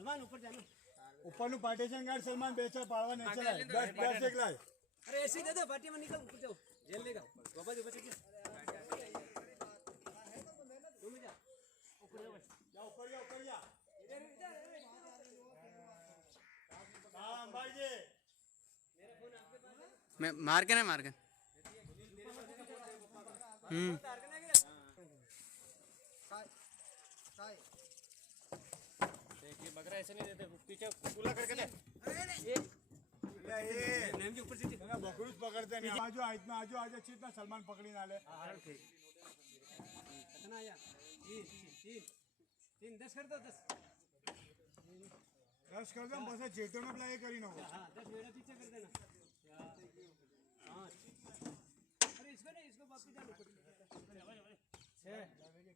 सलमान ऊपर जाना ऊपर नु पार्टीशन गार्ड सलमान बेचा पाड़वा नहीं चला 10 एक लाए अरे ऐसे दे दो पार्टी में निकल ऊपर जाओ जेल लेगा बाबा जी बच्चे तुम जा ऊपर जा ऊपर जा हां भाई जी मैं मार के देखिए बकरा ऐसे नहीं देते पीछे कूला करके दे ये नेम के ऊपर से ना बकरूज पकड़ते नहीं आजो इतना आजो आजा चितना सलमान पकड़ी ना ले कितना आया 3 10 कर दो 10 कर दो बस जेटो में अप्लाई करी ना हां 10 मेरा पीछे कर देना हां अरे इसको नहीं इसको वापस जाना 6